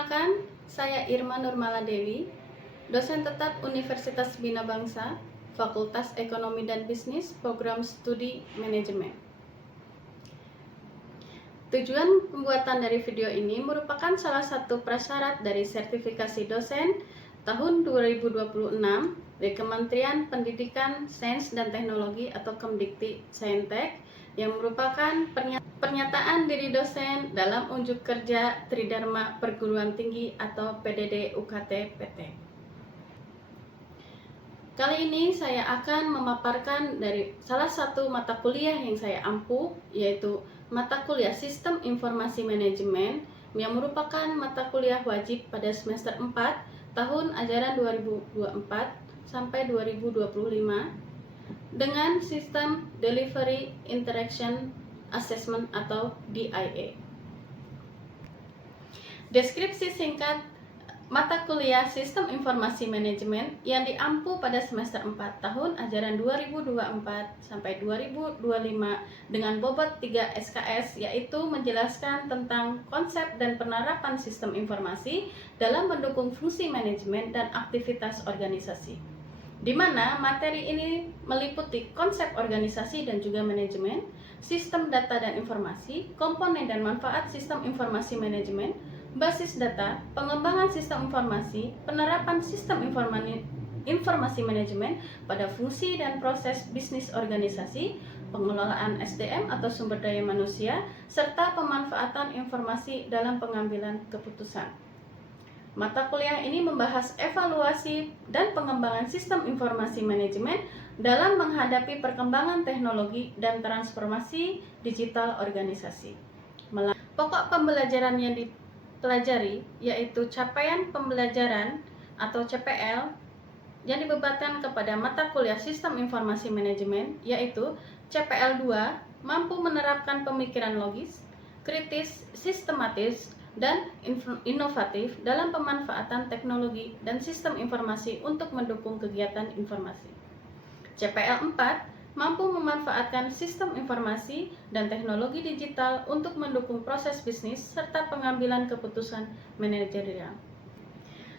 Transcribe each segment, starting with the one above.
Perkenalkan, saya Irma Nurmala Dewi, dosen tetap Universitas Bina Bangsa, Fakultas Ekonomi dan Bisnis, Program Studi Manajemen. Tujuan pembuatan dari video ini merupakan salah satu prasyarat dari sertifikasi dosen tahun 2026 dari Kementerian Pendidikan, Sains dan Teknologi atau Kemdikti Saintek yang merupakan pernyataan diri dosen dalam unjuk kerja Tridharma Perguruan Tinggi atau PDD UKT PT. Kali ini saya akan memaparkan dari salah satu mata kuliah yang saya ampu, yaitu mata kuliah Sistem Informasi Manajemen yang merupakan mata kuliah wajib pada semester 4 tahun ajaran 2024 sampai 2025 dengan sistem Delivery Interaction Assessment atau DIA. Deskripsi singkat mata kuliah Sistem Informasi Manajemen yang diampu pada semester 4 tahun ajaran 2024 sampai 2025 dengan bobot 3 SKS, yaitu menjelaskan tentang konsep dan penerapan sistem informasi dalam mendukung fungsi manajemen dan aktivitas organisasi, di mana materi ini meliputi konsep organisasi dan juga manajemen, sistem data dan informasi, komponen dan manfaat sistem informasi manajemen, basis data, pengembangan sistem informasi, penerapan sistem informasi manajemen pada fungsi dan proses bisnis organisasi, pengelolaan SDM atau sumber daya manusia, serta pemanfaatan informasi dalam pengambilan keputusan. Mata kuliah ini membahas evaluasi dan pengembangan sistem informasi manajemen dalam menghadapi perkembangan teknologi dan transformasi digital organisasi. Pokok pembelajaran yang dipelajari yaitu capaian pembelajaran atau CPL yang dibebankan kepada mata kuliah Sistem Informasi Manajemen, yaitu CPL 2 mampu menerapkan pemikiran logis, kritis, sistematis, dan inovatif dalam pemanfaatan teknologi dan sistem informasi untuk mendukung kegiatan informasi. CPL 4 mampu memanfaatkan sistem informasi dan teknologi digital untuk mendukung proses bisnis serta pengambilan keputusan manajerial.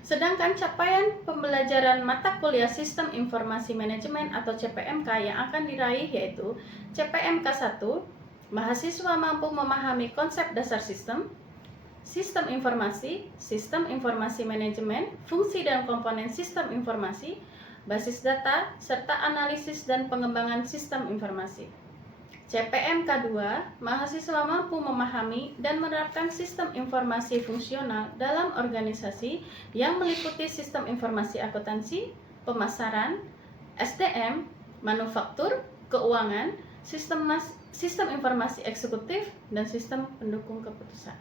Sedangkan capaian pembelajaran mata kuliah Sistem Informasi Manajemen atau CPMK yang akan diraih yaitu CPMK 1, mahasiswa mampu memahami konsep dasar sistem informasi manajemen, fungsi dan komponen sistem informasi, basis data, serta analisis dan pengembangan sistem informasi. CPMK 2, mahasiswa mampu memahami dan menerapkan sistem informasi fungsional dalam organisasi yang meliputi sistem informasi akuntansi, pemasaran, SDM, manufaktur, keuangan, sistem informasi eksekutif, dan sistem pendukung keputusan.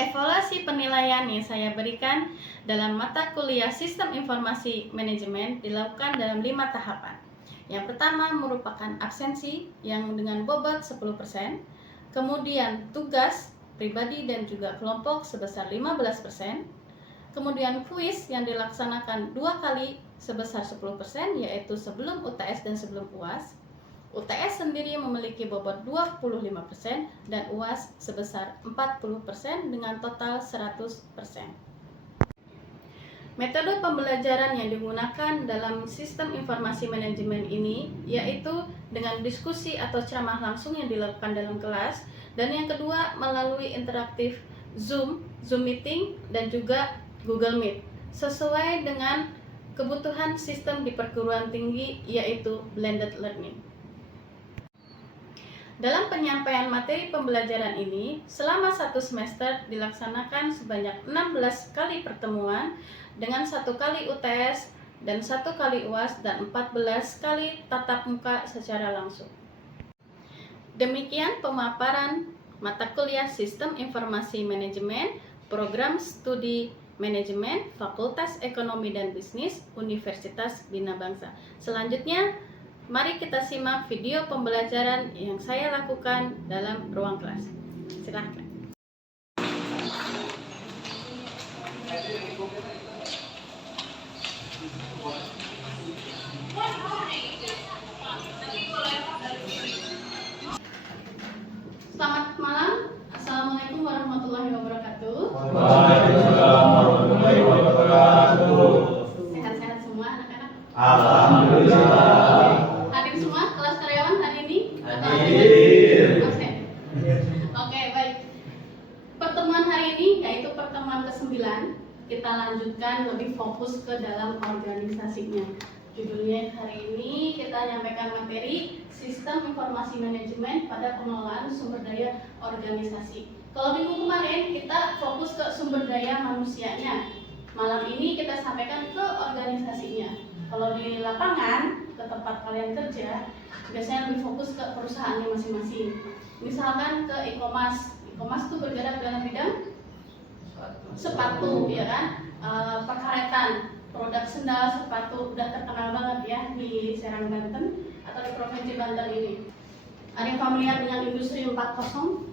Evaluasi penilaian yang saya berikan dalam mata kuliah Sistem Informasi Manajemen dilakukan dalam 5 tahapan. Yang pertama merupakan absensi yang dengan bobot 10%, kemudian tugas pribadi dan juga kelompok sebesar 15%, kemudian kuis yang dilaksanakan 2 kali sebesar 10%, yaitu sebelum UTS dan sebelum UAS. UTS sendiri memiliki bobot 25% dan UAS sebesar 40% dengan total 100%. Metode pembelajaran yang digunakan dalam sistem informasi manajemen ini yaitu dengan diskusi atau ceramah langsung yang dilakukan dalam kelas, dan yang kedua melalui interaktif Zoom meeting dan juga Google Meet sesuai dengan kebutuhan sistem di perguruan tinggi yaitu blended learning. Dalam penyampaian materi pembelajaran ini, selama 1 semester dilaksanakan sebanyak 16 kali pertemuan dengan 1 kali UTS dan 1 kali UAS dan 14 kali tatap muka secara langsung. Demikian pemaparan mata kuliah Sistem Informasi Manajemen, Program Studi Manajemen, Fakultas Ekonomi dan Bisnis, Universitas Bina Bangsa. Selanjutnya, mari kita simak video pembelajaran yang saya lakukan dalam ruang kelas. Silahkan. Selamat malam. Assalamualaikum warahmatullahi wabarakatuh. kita lanjutkan lebih fokus ke dalam organisasinya. Judulnya hari ini kita nyampaikan materi Sistem Informasi Manajemen pada Pengelolaan Sumber Daya Organisasi. Kalau minggu kemarin kita fokus ke sumber daya manusianya, malam ini kita sampaikan ke organisasinya. Kalau di lapangan, ke tempat kalian kerja, biasanya lebih fokus ke perusahaannya masing-masing. Misalkan ke e-commerce, e-commerce itu bergerak dalam bidang sepatu, ya kan? Perkaretan, produk sendal, sepatu udah terkenal banget ya di Serang Banten atau di Provinsi Banten ini. Ada yang familiar dengan industri 4.0?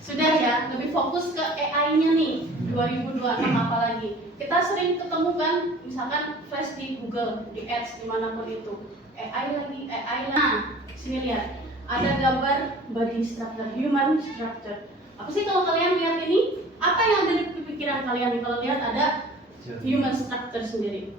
Sudah ya, lebih fokus ke AI-nya nih 2026 apalagi. Kita sering ketemukan misalkan flash di Google, di Ads, dimanapun itu AI lagi, AI. Nah, sini lihat, ada gambar body structure, human structure. Apa sih kalau kalian lihat ini? Apa yang ada di pikiran kalian kalau lihat ada human structure sendiri?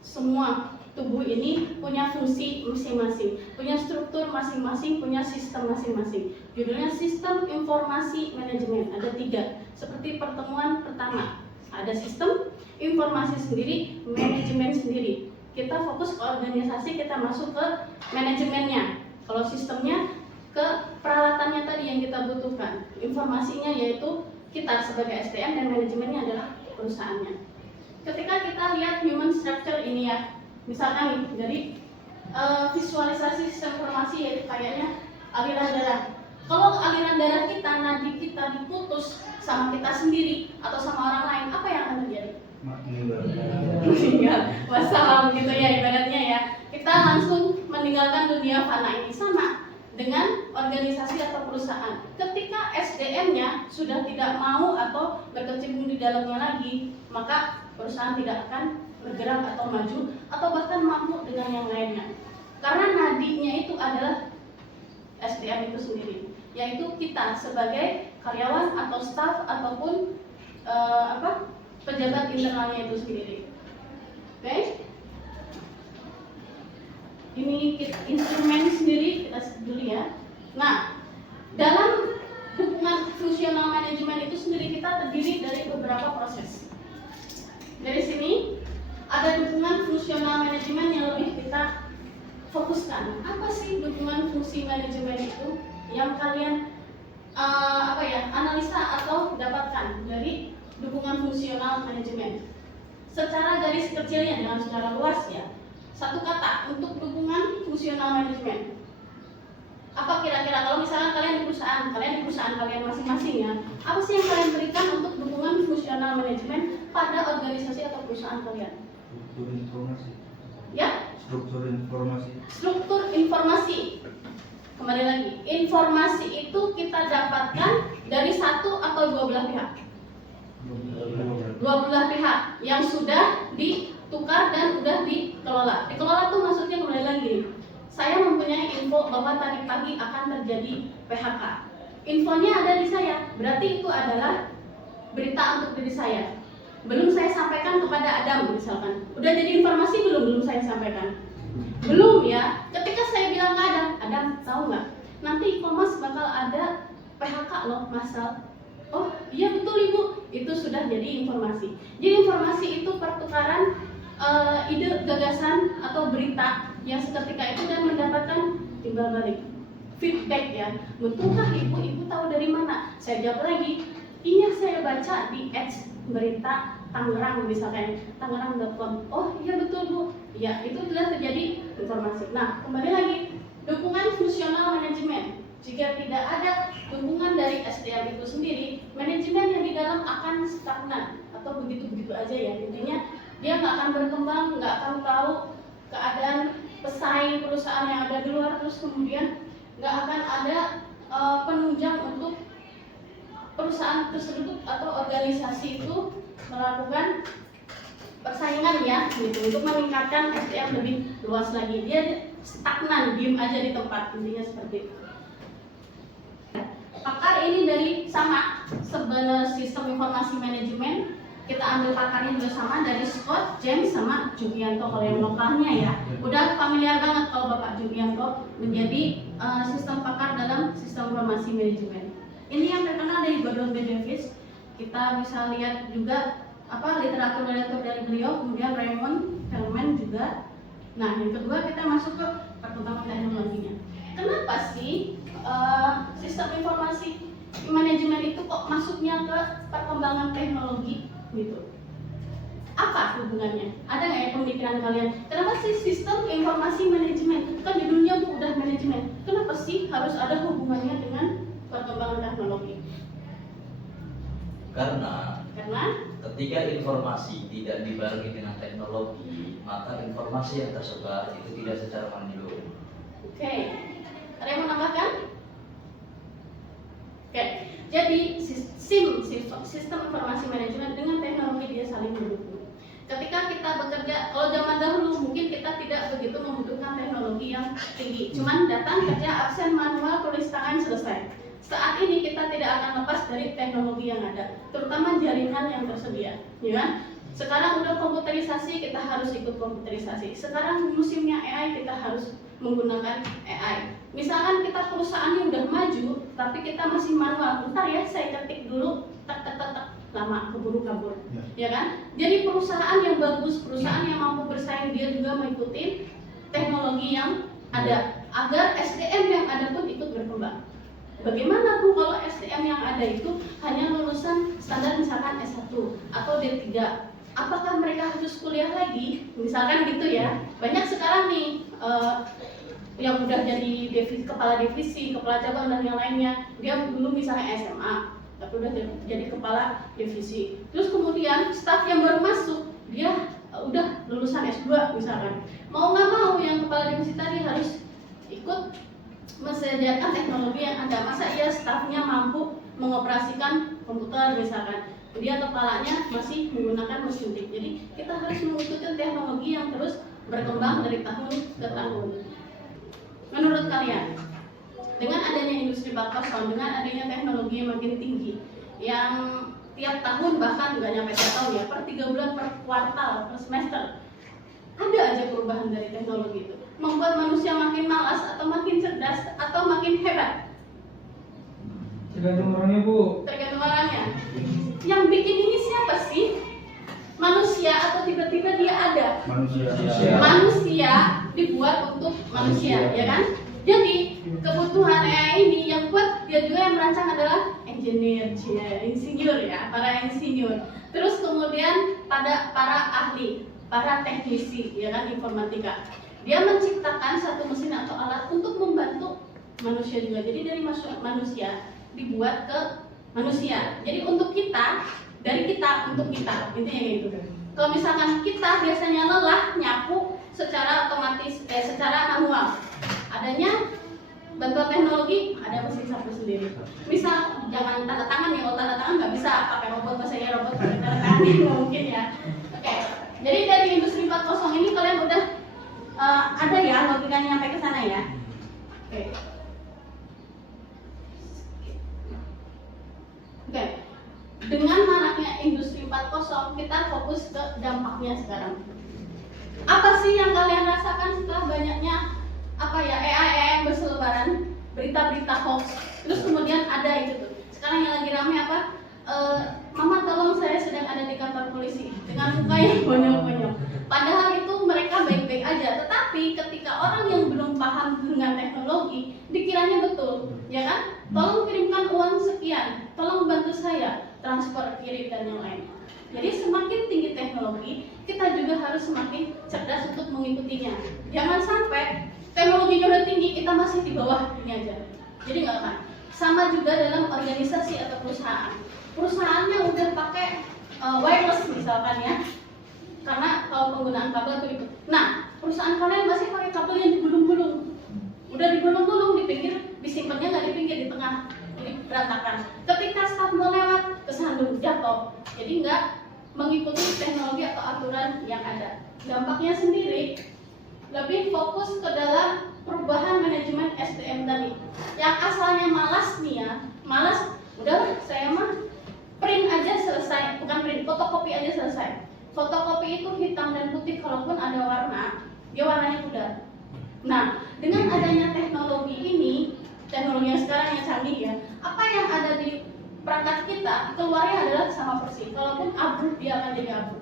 Semua tubuh ini punya fungsi masing-masing, punya struktur masing-masing, punya sistem masing-masing. Judulnya Sistem Informasi Manajemen. Ada 3. Seperti pertemuan pertama, ada sistem informasi sendiri, manajemen sendiri. Kita fokus ke organisasi, kita masuk ke manajemennya. Kalau sistemnya ke peralatannya tadi yang kita butuhkan. Informasinya yaitu kita sebagai SDM dan manajemennya adalah perusahaannya. Ketika kita lihat human structure ini ya, misalkan nih, jadi visualisasi sistem informasi yaitu kayaknya aliran darah. Kalau aliran darah kita, nadi kita diputus sama kita sendiri atau sama orang lain, apa yang akan terjadi? Iya, wassalam gitu ya ibaratnya ya. Kita langsung meninggalkan dunia fana ini. Sama dengan organisasi atau perusahaan. Ketika SDM-nya sudah tidak mau atau berkecimpung di dalamnya lagi, maka perusahaan tidak akan bergerak atau maju atau bahkan mampu dengan yang lainnya. Karena nadinya itu adalah SDM itu sendiri, yaitu kita sebagai karyawan atau staf ataupun pejabat internalnya itu sendiri. Oke? Ini instrumen sendiri kita dulu ya. Nah, dalam dukungan fungsional manajemen itu sendiri kita terdiri dari beberapa proses. Dari sini ada dukungan fungsional manajemen yang lebih kita fokuskan. Apa sih dukungan fungsi manajemen itu yang kalian analisa atau dapatkan dari dukungan fungsional manajemen? Secara garis kecilnya, dengan secara luas ya. Satu kata untuk dukungan fungsional manajemen. Apa kira-kira kalau misalkan kalian di perusahaan kalian masing-masing ya, apa sih yang kalian berikan untuk dukungan fungsional manajemen pada organisasi atau perusahaan kalian? Struktur informasi. Ya? Struktur informasi. Kembali lagi, informasi itu kita dapatkan dari satu atau dua belah pihak. Dua belah pihak yang sudah ditukar dan sudah dikelola. Dikelola itu maksudnya kembali lagi, saya mempunyai info bahwa tadi pagi akan terjadi PHK. Infonya ada di saya, berarti itu adalah berita untuk diri saya. Belum saya sampaikan kepada Adam misalkan. Udah jadi informasi belum saya sampaikan? Belum ya. Ketika saya bilang ke Adam tahu nggak? Nanti e-commerce bakal ada PHK loh masal. Oh iya betul ibu. Itu sudah jadi informasi. Jadi informasi itu pertukaran ide, gagasan atau berita yang seketika itu dan mendapatkan timbal balik feedback ya. Betulkah ibu tahu dari mana? Saya jawab lagi, ini saya baca di Ads berita Tangerang misalkan, tangerang.com. Oh iya betul bu, ya itu sudah terjadi informasi. Nah kembali lagi, dukungan fungsional manajemen. Jika tidak ada dukungan dari SDM itu sendiri, manajemen yang di dalam akan stagnan atau begitu-begitu aja ya. Intinya dia nggak akan berkembang, nggak akan tahu keadaan pesaing perusahaan yang ada di luar, terus kemudian nggak akan ada penunjang untuk perusahaan tersebut atau organisasi itu melakukan persaingan ya, gitu, untuk meningkatkan SDM lebih luas lagi. Dia stagnan, diem aja di tempat, intinya seperti itu. Pakar ini dari sama sebenarnya sistem informasi manajemen, kita ambil pakarnya juga sama dari Scott, James sama Jugianto kalau yang lokalnya ya. Udah familiar banget kalau Bapak Jugianto menjadi sistem pakar dalam sistem informasi manajemen. Ini yang terkenal dari Gordon B. Davis. kita bisa lihat juga literatur dari beliau, kemudian Raymond Hellman juga. Nah, yang kedua kita masuk ke perkembangan teknologinya. Kenapa sih sistem informasi manajemen itu kok masuknya ke perkembangan teknologi gitu? Apa hubungannya? Ada nggak ya pemikiran kalian? Kenapa sih sistem informasi manajemen? Kan judulnya udah manajemen. Kenapa sih harus ada hubungannya dengan perkembangan teknologi? Karena ketika informasi tidak dibarengi dengan teknologi, maka informasi yang tersebar itu tidak secara menyeluruh. Oke. Ada yang menambahkan? Oke. Jadi sistem informasi manajemen dengan teknologi dia saling mendukung. Ketika kita bekerja, kalau zaman dahulu mungkin kita tidak begitu membutuhkan teknologi yang tinggi. Cuman datang kerja absen manual tulis tangan selesai. Saat ini kita tidak akan lepas dari teknologi yang ada, terutama jaringan yang tersedia, ya kan? Sekarang udah komputerisasi, kita harus ikut komputerisasi. Sekarang musimnya AI, kita harus menggunakan AI. Misalkan kita perusahaannya udah maju, tapi kita masih manual. Bentar ya, saya ketik dulu, tek, lama, keburu kabur, ya kan? Jadi perusahaan yang bagus, perusahaan yang mampu bersaing, dia juga mengikuti teknologi yang ada, agar SDM yang ada pun ikut berkembang. Bagaimana Bu kalau SDM yang ada itu hanya lulusan standar misalkan S1 atau D3? Apakah mereka harus kuliah lagi? Misalkan gitu ya. Banyak sekarang nih yang udah jadi kepala divisi, kepala cabang dan yang lainnya. Dia dulu misalnya SMA, tapi udah jadi kepala divisi. Terus kemudian staf yang baru masuk, dia udah lulusan S2 misalkan. Mau nggak mau yang kepala divisi tadi harus ikut mesediakan teknologi yang ada. Masa ia stafnya mampu mengoperasikan komputer misalkan, dia kepalanya masih menggunakan mesin tik. Jadi kita harus mengikuti teknologi yang terus berkembang dari tahun ke tahun. Menurut kalian, dengan adanya industri 4.0, dengan adanya teknologi yang makin tinggi, yang tiap tahun bahkan nggak nyampe tiap tahun ya, per 3 bulan, per kuartal, per semester, ada aja perubahan dari teknologi itu, membuat manusia makin malas atau makin cerdas atau makin hebat. Tergantung orangnya Bu. Tergantung orangnya. Yang bikin ini siapa sih? Manusia atau tiba-tiba dia ada? Manusia dibuat untuk manusia, ya kan? Jadi kebutuhan AI ini yang buat dia juga yang merancang adalah insinyur ya, para insinyur. Terus kemudian pada para ahli, para teknisi, ya kan, informatika. Dia menciptakan satu mesin atau alat untuk membantu manusia juga. Jadi dari manusia dibuat ke manusia. Jadi untuk kita, dari kita untuk kita, intinya gitu. Kalau misalkan kita biasanya lelah nyapu secara otomatis, secara manual, adanya bantuan teknologi, ada mesin sapu sendiri. Misal jangan tanda tangan ya, kalau tanda tangan nggak bisa pakai robot, bahasanya robot pakai tanda tangan nggak mungkin ya. Oke. Jadi dari industri 4.0 ini kalian udah ada ya logikanya sampai ke sana ya. Oke. Oke. Dengan maraknya industri 4.0, kita fokus ke dampaknya sekarang. Apa sih yang kalian rasakan setelah banyaknya AI yang berselebaran, berita-berita hoax, terus kemudian ada itu tuh. Sekarang yang lagi rame apa? Mama tolong saya sedang ada di kantor polisi dengan muka yang bonyok-bonyok. Padahal itu mereka baik-baik aja, tetapi ketika orang yang belum paham dengan teknologi dikiranya betul, ya kan? Tolong kirimkan uang sekian, tolong bantu saya transfer kirim dan yang lain. Jadi semakin tinggi teknologi, kita juga harus semakin cerdas untuk mengikutinya. Jangan sampai teknologinya udah tinggi, kita masih di bawah ini aja. Jadi nggak akan. Sama juga dalam organisasi atau perusahaan. Perusahaannya udah pakai wireless misalkan ya, karena kalau penggunaan kabel itu ikut. Nah, perusahaan kalian masih pakai kabel yang digulung-gulung. Udah digulung-gulung di pinggir, disimpannya nggak di pinggir, di tengah, jadi berantakan. Ketika staf mau lewat, kesandung jatuh. Jadi nggak mengikuti teknologi atau aturan yang ada. Dampaknya sendiri lebih fokus ke dalam perubahan manajemen SDM tadi. Yang asalnya malas nih ya, malas, udahlah saya mah print aja selesai, bukan print, fotokopi aja selesai. Fotokopi itu hitam dan putih, kalaupun ada warna, dia warnanya pudar. Nah, dengan adanya teknologi ini, teknologi yang sekarang yang canggih ya, apa yang ada di perangkat kita keluarnya adalah sama persis. Kalaupun abu dia akan jadi abu,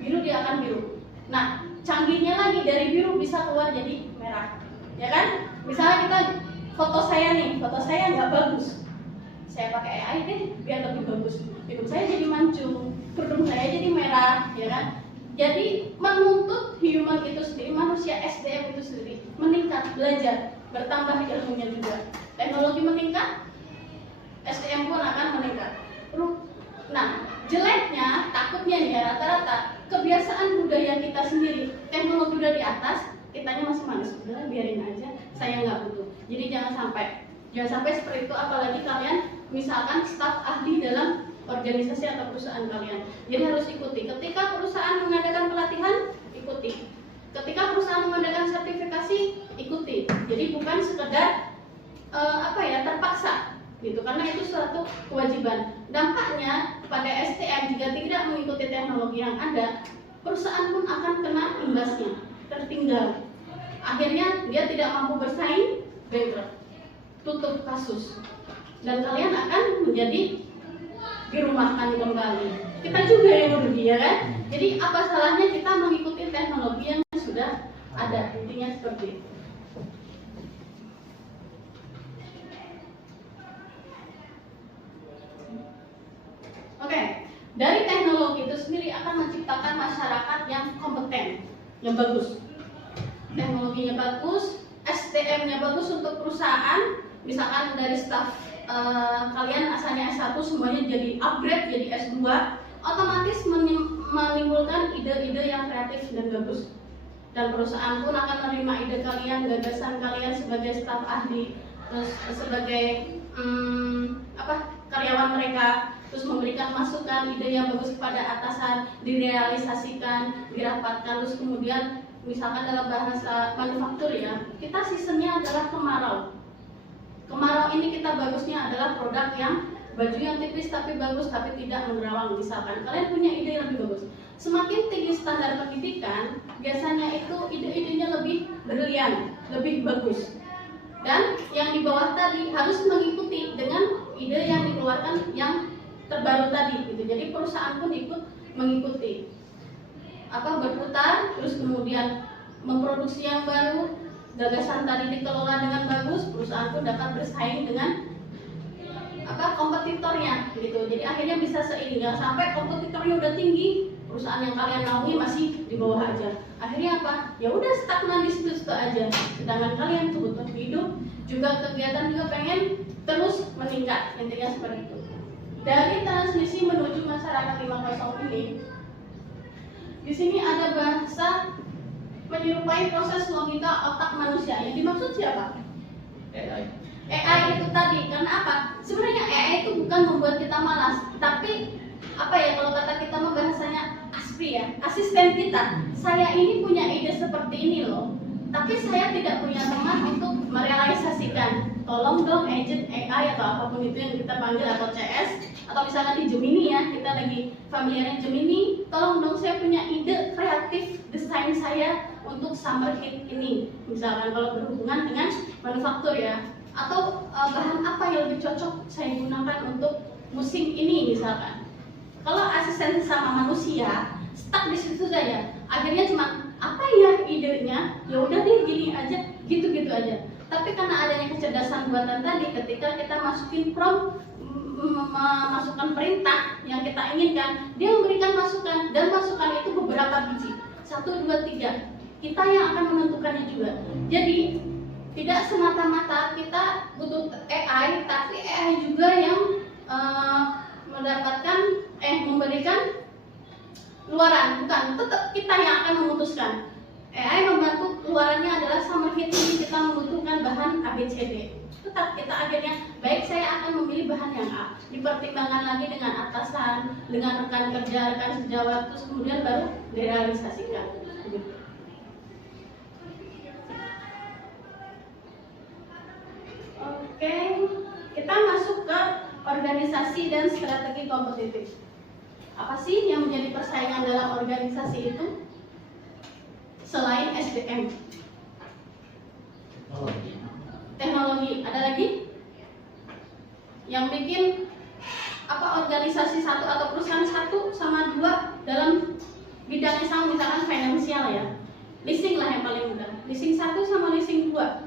biru dia akan biru. Nah, canggihnya lagi dari biru bisa keluar jadi merah, ya kan? Misalnya kita foto saya nih, foto saya nggak bagus, saya pakai AI deh biar lebih bagus. Hidung saya jadi mancung, kerudung saya jadi merah, ya kan? Jadi menuntut human itu sendiri, manusia SDM itu sendiri meningkat, belajar, bertambah ilmunya juga. Teknologi meningkat, SDM pun akan meningkat. Nah, jeleknya, takutnya nih ya, rata-rata kebiasaan budaya kita sendiri, teknologi udah di atas, kitanya masih malas, udah biarin aja, saya nggak butuh. Jadi jangan sampai seperti itu, apalagi kalian misalkan staf ahli dalam organisasi atau perusahaan kalian. Jadi harus ikuti. Ketika perusahaan mengadakan pelatihan, ikuti. Ketika perusahaan mengadakan sertifikasi, ikuti. Jadi bukan sekedar terpaksa gitu, karena itu suatu kewajiban. Dampaknya pada STM jika tidak mengikuti teknologi yang ada, perusahaan pun akan kena imbasnya, tertinggal. Akhirnya dia tidak mampu bersaing, bankrupt, tutup kasus, dan kalian akan menjadi dirumahkan kembali. Kita juga yang merugi, ya kan? Jadi apa salahnya kita mengikuti teknologi yang sudah ada? Intinya seperti itu. Oke, dari teknologi itu sendiri akan menciptakan masyarakat yang kompeten, yang bagus. Teknologinya bagus, SDM-nya bagus untuk perusahaan. Misalkan dari staf kalian asalnya S1 semuanya jadi upgrade jadi S2, otomatis menimbulkan ide-ide yang kreatif dan bagus. Dan perusahaan pun akan menerima ide kalian, gagasan kalian sebagai staf ahli, terus sebagai karyawan mereka, terus memberikan masukan, ide yang bagus kepada atasan, direalisasikan, dirapatkan. Terus kemudian misalkan dalam bahasa manufaktur ya, kita seasonnya adalah kemarau. Kemarau ini kita bagusnya adalah produk yang baju yang tipis tapi bagus tapi tidak menerawang. Misalkan kalian punya ide yang lebih bagus, semakin tinggi standar pendidikan, biasanya itu ide-idenya lebih brilian, lebih bagus. Dan yang di bawah tadi harus mengikuti dengan ide yang dikeluarkan yang terbaru tadi gitu. Jadi perusahaan pun ikut mengikuti, berputar, terus kemudian memproduksi yang baru, gagasan tadi dikelola dengan bagus, perusahaan pun dapat bersaing dengan kompetitornya gitu. Jadi akhirnya bisa seiring, jangan sampai kompetitornya udah tinggi, perusahaan yang kalian naungi masih di bawah aja. Akhirnya ya udah stagnan di situ-situ aja. Sedangkan kalian kebutuhan hidup juga, kegiatan juga pengen terus meningkat. Intinya seperti itu. Dari transmisi menuju masyarakat 5.0 ini, di sini ada bahasa menyerupai proses logika otak manusia. Yang dimaksud siapa? AI itu tadi. Karena apa? Sebenarnya AI itu bukan membuat kita malas, tapi kalau kata kita bahasanya ASPI ya, asisten kita. Saya ini punya ide seperti ini loh, tapi saya tidak punya teman untuk merealisasikan. Tolong dong agent AI atau apapun itu yang kita panggil, atau CS, atau misalnya di Gemini ya, kita lagi familiarnya Gemini, tolong dong saya punya ide kreatif desain saya untuk summer heat ini, misalkan kalau berhubungan dengan manufaktur ya, atau bahan apa yang lebih cocok saya gunakan untuk musim ini misalkan. Kalau asisten sama manusia stuck di situ saja, akhirnya cuma apa ya idenya, ya udah deh gini aja, gitu-gitu aja. Tapi karena adanya kecerdasan buatan tadi, ketika kita masukin prompt, memasukkan perintah yang kita inginkan, dia memberikan masukan, dan masukan itu beberapa biji, 1, 2, 3. Kita yang akan menentukannya juga. Jadi tidak semata-mata kita butuh AI, tapi AI juga yang memberikan luaran, bukan tetap kita yang akan memutuskan. AI membantu luarannya adalah summer heat ini kita membutuhkan bahan ABCD. Tetap kita akhirnya baik saya akan memilih bahan yang A, dipertimbangkan lagi dengan atasan, dengan rekan kerja, rekan sejawat, terus kemudian baru direalisasikan. Oke, kita masuk ke organisasi dan strategi kompetitif. Apa sih yang menjadi persaingan dalam organisasi itu? Selain SDM, teknologi, ada lagi yang bikin organisasi satu atau perusahaan satu sama dua dalam bidang yang sama, misalkan finansial ya, leasing lah yang paling mudah, leasing satu sama leasing dua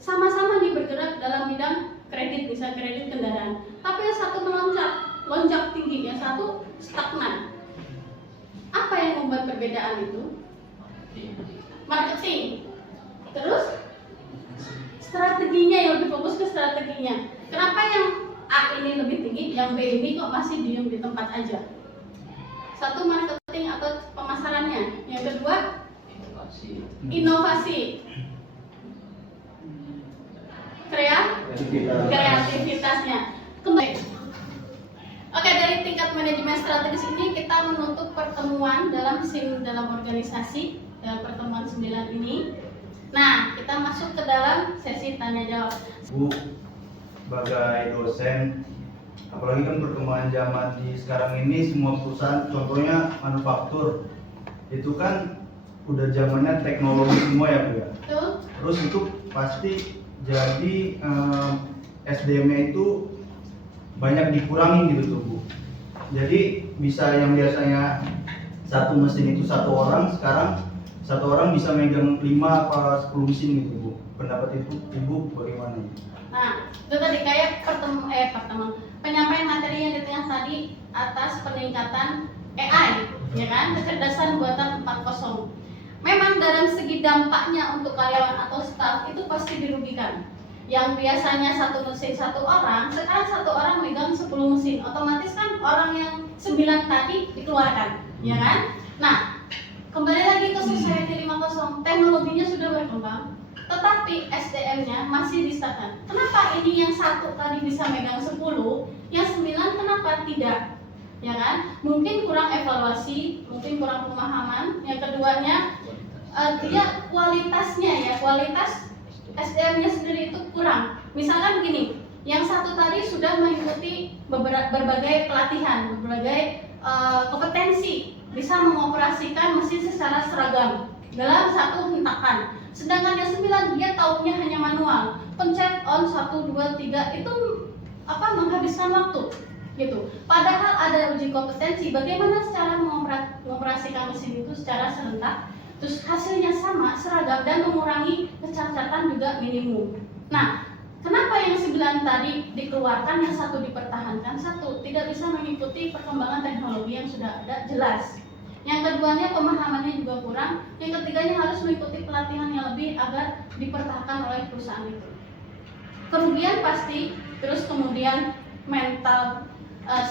sama-sama nih bergerak dalam bidang kredit, bisa kredit kendaraan, tapi yang satu lonjak tinggi, yang satu stagnan. Apa yang membuat perbedaan itu? Marketing. Terus strateginya, yang lebih fokus ke strateginya. Kenapa yang A ini lebih tinggi, yang B ini kok masih diem di tempat aja? Satu, marketing atau pemasarannya. Yang kedua, inovasi. Kreativitasnya. Kembali. Oke, dari tingkat manajemen strategis ini kita menutup pertemuan dalam organisasi dalam pertemuan 9 ini. Nah, kita masuk ke dalam sesi tanya jawab. Bu, sebagai dosen, apalagi kan perkembangan zaman di sekarang ini, semua perusahaan, contohnya manufaktur, itu kan udah zamannya teknologi semua ya Bu ya. Betul. Terus itu pasti jadi SDM-nya itu banyak dikurangi gitu tuh Bu. Jadi bisa yang biasanya satu mesin itu satu orang, sekarang satu orang bisa megang 5 apa 10 mesin gitu Bu. Pendapat Ibu bagaimana? Nah, itu tadi kayak pertemuan penyampaian materi yang di tengah tadi atas peningkatan AI, ya kan, kecerdasan buatan 4.0. Memang dalam segi dampaknya untuk karyawan atau staf itu pasti dirugikan. Yang biasanya satu mesin satu orang, sekarang satu orang megang 10 mesin, otomatis kan orang yang 9 tadi dikeluarkan, ya kan? Nah, kembali lagi ke Society 5.0, teknologinya sudah berkembang, tetapi SDM-nya masih di stagnan. Kenapa ini yang satu tadi bisa megang 10, yang 9 kenapa tidak? Ya kan? Mungkin kurang evaluasi, mungkin kurang pemahaman. Yang keduanya, dia kualitasnya ya, kualitas SDM-nya sendiri itu kurang. Misalkan gini, yang satu tadi sudah mengikuti berbagai pelatihan, berbagai kompetensi, bisa mengoperasikan mesin secara seragam dalam satu hentakan. Sedangkan yang 9 dia taunya hanya manual, pencet on 1, 2, 3 itu menghabiskan waktu gitu. Padahal ada uji kompetensi bagaimana cara mengoperasikan mesin itu secara serentak, terus hasilnya sama, seragam, dan mengurangi kecacatan juga minimum. Nah, kenapa yang 9 tadi dikeluarkan, yang satu dipertahankan? Satu, tidak bisa mengikuti perkembangan teknologi yang sudah ada, jelas. Yang keduanya, pemahamannya juga kurang. Yang ketiganya, harus mengikuti pelatihan yang lebih agar dipertahankan oleh perusahaan itu. Kerugian pasti, terus kemudian mental,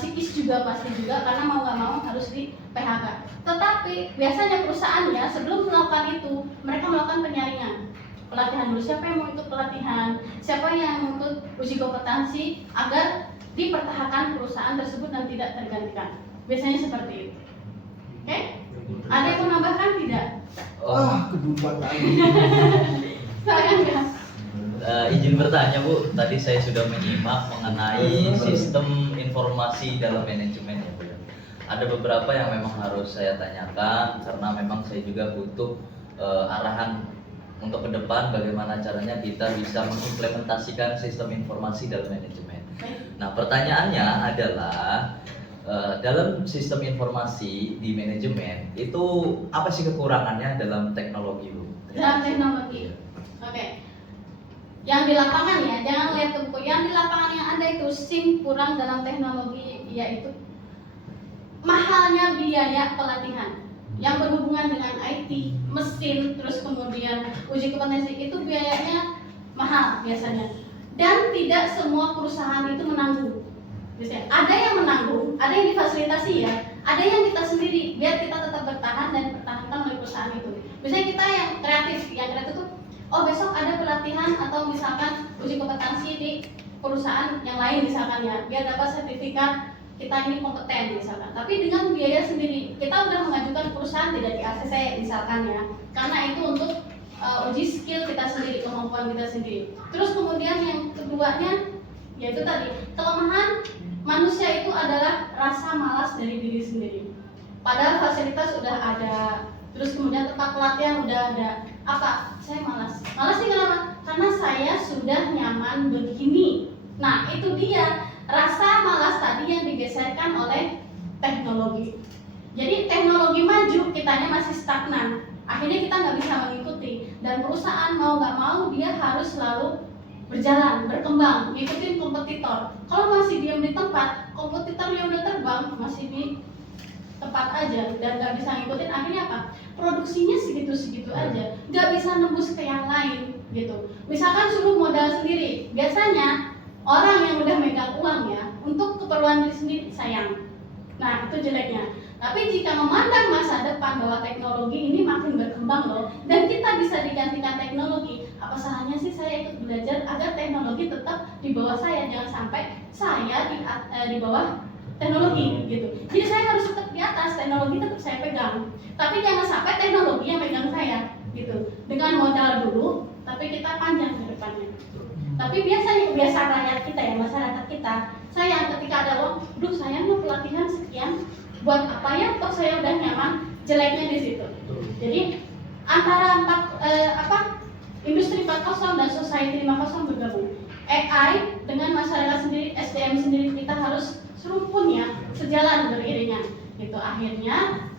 psikis juga pasti juga, karena mau nggak mau harus di PHK. Tetapi biasanya perusahaannya sebelum melakukan itu, mereka melakukan penyaringan, pelatihan dulu, siapa yang mau ikut pelatihan, siapa yang mau ikut uji kompetensi agar dipertahankan perusahaan tersebut dan tidak tergantikan. Biasanya seperti itu. Oke? Ada yang menambahkan tidak? Kedua lagi. Silakan ya. Izin bertanya Bu, tadi saya sudah menyimak mengenai sistem informasi dalam manajemen ya Bu. Ada beberapa yang memang harus saya tanyakan karena memang saya juga butuh arahan untuk ke depan bagaimana caranya kita bisa mengimplementasikan sistem informasi dalam manajemen. Nah, pertanyaannya adalah dalam sistem informasi di manajemen itu apa sih kekurangannya dalam teknologi Bu? Dalam teknologi. Oke. Yang di lapangan ya, jangan lihat ke buku. Yang di lapangan yang ada itu SIM kurang dalam teknologi, yaitu mahalnya biaya pelatihan yang berhubungan dengan IT, mesin, terus kemudian uji kompetensi, itu biayanya mahal biasanya. Dan tidak semua perusahaan itu menanggung. Biasanya ada yang menanggung, ada yang difasilitasi ya, ada yang kita sendiri biar kita tetap bertahan dan dipertahankan oleh perusahaan itu. Biasanya kita yang kreatif itu, oh besok ada pelatihan atau misalkan uji kompetensi di perusahaan yang lain misalkan ya, biar dapat sertifikat kita ini kompeten misalkan. Tapi dengan biaya sendiri, kita udah mengajukan perusahaan tidak di ACC misalkan ya, karena itu untuk uji skill kita sendiri, kemampuan kita sendiri. Terus kemudian yang keduanya, yaitu tadi kelemahan manusia itu adalah rasa malas dari diri sendiri. Padahal fasilitas udah ada, terus kemudian tempat pelatihan udah ada. Apa? Saya malas. Malas sih kenapa? Karena saya sudah nyaman begini. Nah itu dia, rasa malas tadi yang digeserkan oleh teknologi. Jadi teknologi maju, kitanya masih stagnan. Akhirnya kita nggak bisa mengikuti. Dan perusahaan mau nggak mau dia harus selalu berjalan, berkembang, ngikutin kompetitor. Kalau masih diam di tempat, kompetitor yang udah terbang masih di tempat aja dan nggak bisa ngikutin, akhirnya apa? Produksinya segitu-segitu aja, nggak bisa nembus ke yang lain gitu. Misalkan suruh modal sendiri, biasanya orang yang udah megang uang ya untuk keperluan diri sendiri sayang. Nah itu jeleknya. Tapi jika memandang masa depan bahwa teknologi ini makin berkembang loh, dan kita bisa digantikan teknologi, apa salahnya sih saya ikut belajar agar teknologi tetap di bawah saya, jangan sampai saya di bawah teknologi gitu. Jadi saya harus tetap di atas, teknologi tetap saya pegang, tapi jangan sampai teknologi yang pegang saya gitu. Dengan modal dulu, tapi kita panjang ke depannya. Tapi biasa rakyat kita ya, masyarakat kita, saya ketika ada uang, duh saya mau pelatihan sekian, buat apa ya? Toh saya udah nyaman, jeleknya di situ. Jadi antara industri 4.0 dan society 5.0 bergabung. AI dengan masyarakat sendiri, SDM sendiri, kita harus serumpun ya, sejalan beriringan. Gitu. Akhirnya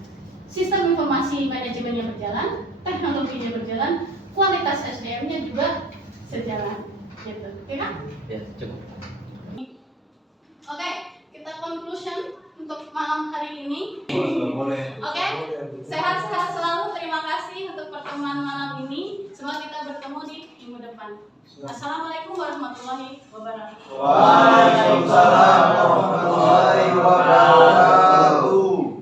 sistem informasi manajemennya berjalan, teknologinya berjalan, kualitas SDM-nya juga sejalan. Gitu. Oke kan? Ya, cukup. Oke, kita conclusion untuk malam hari ini. Oke, sehat-sehat selalu. Terima kasih untuk pertemuan malam ini. Semoga kita bertemu di minggu depan. Assalamualaikum warahmatullahi wabarakatuh. Waalaikumsalam warahmatullahi wabarakatuh.